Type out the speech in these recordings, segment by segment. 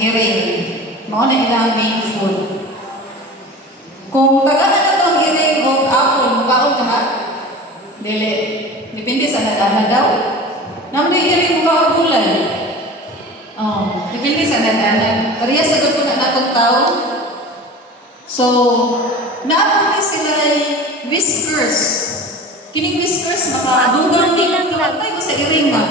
earring. Mao na ilang main food. Kung tagana na itong earring o apple, mukhaon ka ha? Dili. Depende sa nadana daw. Naman yung earring mukhaon depende sa nadana. Kaya sagot ko na natong tao. So, naapon sila whiskers. Kining whiskers, makadugang tayo sa earring nga.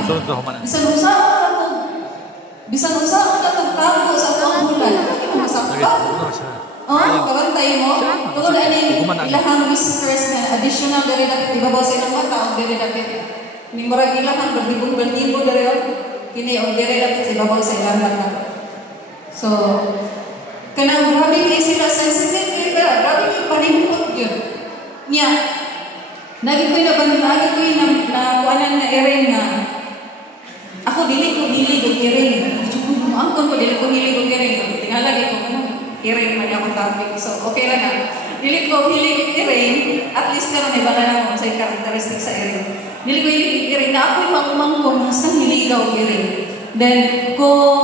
Bisang usahan ka itong tago sa itong bulan. Hindi mo masakot. Kawantay mo. Tungkol ilahang whiskers na additional dari dapat ibabaw sa ilang mata. Dari dapat. May marag ilahang balibong-balibo dari kini o dari dapat ibabaw sa ilang mata. So, kanang grabe kayo sila sensitive. Grabe kayo panimpot yun. Nya, naging ko'y na kuanan na earring nga. Ako dili ko hilig og earring. Angkon ko dili ko hilig og earring. Tingalagi ko earring man ako topic. So okay ra na. Dili ko hilig og earring, at least karon ay bala na ko sa characteristic sa earring. Dili ko hilig og earring na ako'y mangumangkon sa hiligaw og earring. Then kung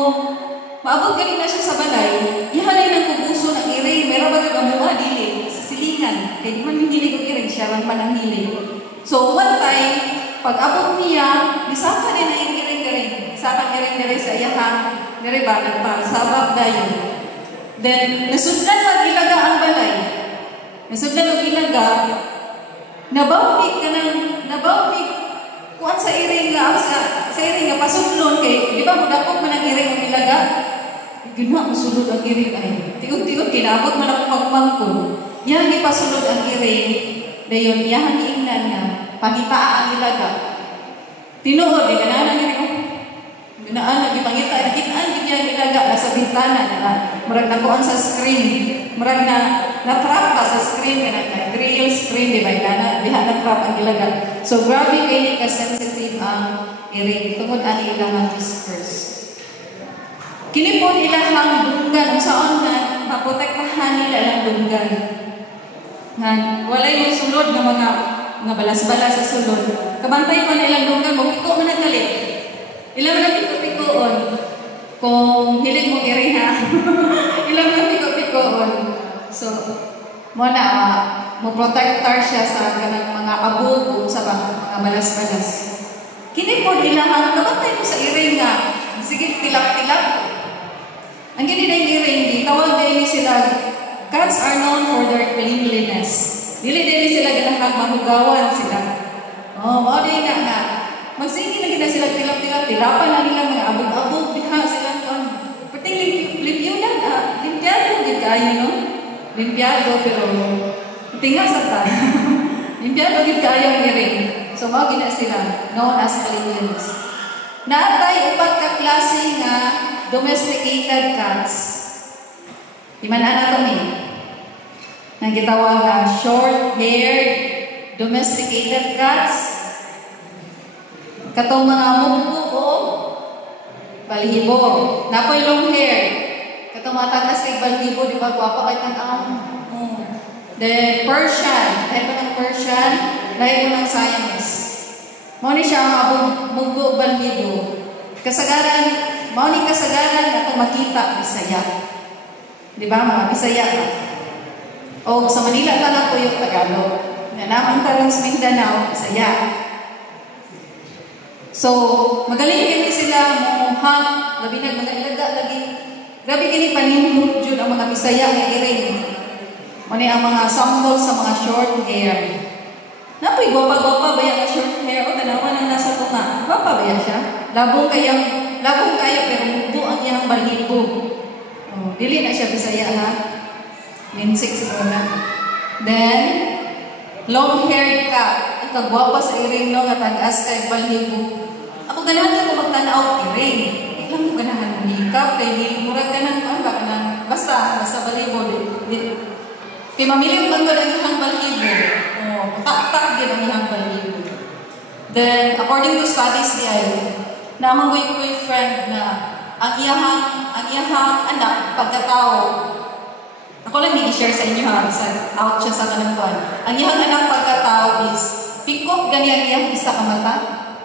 maabot gani na siya sa balay, ihalay nang kubuso ng earring, meron ba gyud ang dili sa silingan. Kay di man hilig og earring, siya lang man ang hilig. So one time pag abot niya, bisaka din na yung iring-iring. Bisaka iring-iring sa iyahang naribagan para sabak dayon. Then, nasudlan mag-ilaga ang balay. Nasudlan mag-ilaga, nabawmig ka ng, kuwan sa iring nga, sa iring nga, pasudlon kay, di ba mo dakot man ang iring ang ilaga? Gina, masulod ang iring ay. Tigot-tigot, kinabot man ako pagmangko. Yan, ipasulod ang iring. Dayon, yan iingnan nga. Pangitaan ang ilaga. Tinuod, ganahan niya ko. Ganahan, ipangita, nakitaan niya ilaga nasa bintana na marag nakuan sa screen. Marag na-trap ka sa screen, grill screen, di ba? Diha na-trap ang ilaga. So, grabe kayo ka-sensitive ang iring. Tungod ang ilang whiskers. Kinipon ilahang dunggan. Saan na maprotektahan nila ang dunggan. Nga, walay mong sulod ng mga balas-balas sa sulod. Kabantay pa na ilang dunggan mo, piko man ang galit. Ilang na piko-pikoon. Kung hilig mong iring ha. Ilang na piko-pikoon. So, muna, mo-protector siya sa ganang mga abog o sa mga balas-balas. Kinipon ilahang, kabantay mo sa iring nga. Sige, tilak-tilak. Ang ganito yung iring, tawag din sila, cats are known for their cleanliness. Dili sila ganang mahugawan sila. Din nga. Magsingin na kita sila tilap-tilap. Tilapan na nila mga abog-abog. Bika sila doon. Pati limpyo na. Limpiado din kayo, no? Limpiado, pero tinga sa tayo. Limpiado din kayo ang iring. So, magina sila. Known as cleanliness. Naatay upat ka klase nga domesticated cats. Iman anatomy. Nang gitawag short-haired domesticated cats. Katong mga munggo o balihibo. Napoy long hair. Katong mga tagas kay balihibo, di ba? Guwapa kay tang Then Persian. Dahil ko ng Persian, dahil ko ng Siamese. Mao ni siya mga munggo balihibo. Kasagaran, mao ni kasagaran na makita Bisaya. Di ba? Mga Bisaya ka. O sa Manila ka lang po yung Tagalog. Naman talang sa Mindanao, Bisaya. So, magaling kini sila muhang, labi na mga ilaga lagi. Grabe kini panimod jud ang mga Bisaya nga iring. Mani ang mga sample sa mga short hair. Napoy gwapa-gwapa ba yung short hair o tanawan ang nasa tunga? Gwapa ba yan siya? Labong kayo pero mubo ang iyang balibo. Dili na siya Bisaya ha. Minsik siguro na. Then, long-haired cat. Ang kagwapa sa iring no, nga tag-as kay balibo. Ako ganahan ko magtanaw iring. Ilang ko ganahan makeup, kay murag ganahan ko, basta balibo. Kaya mamili ko ang ihang balibo. Tak-tak din ang ihang balibo. Then, according to studies niya, namang ko friend na ang iyahang anak pagkatao. Ako lang i-share sa inyo ha, out siya sa kanagpuan. Ang iyang anak pagkatao is, pikok ganyan iyang isa ka mata.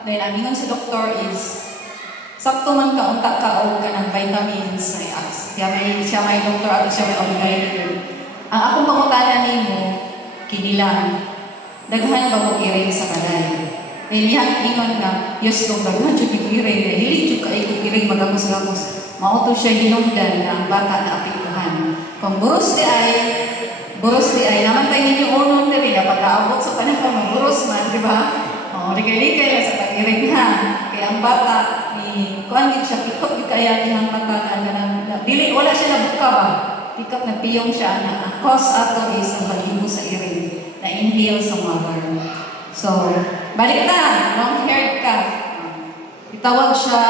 Dahil ang ingon sa doktor is, Sakto man ka, unta ka o ka ng vitamins, siya may doktor at siya may organizer. Ang akong pangutanan nimo, kinilang, daghan ba mo iring sa balay? May miyang ingon nga, yes kong daghan siya iring, hilig siya ka iring magamos-gamos. Mauto siya hinungdan na ang bata na apiktuhan. Kung buros di ay, naman tayo ninyo unong na rin, pagkaabot sa panahon ng buros man, di ba? O, ligay-ligay sa pag-iring ha. Kaya ang bata, kuan gid siya pikot gid kaya dihang mata na dili wala siya nabuka ba pikot na piyong siya na ang cause ato is ang paghibo sa iring na inhale sa mother. So balik na long haired ka, itawag siya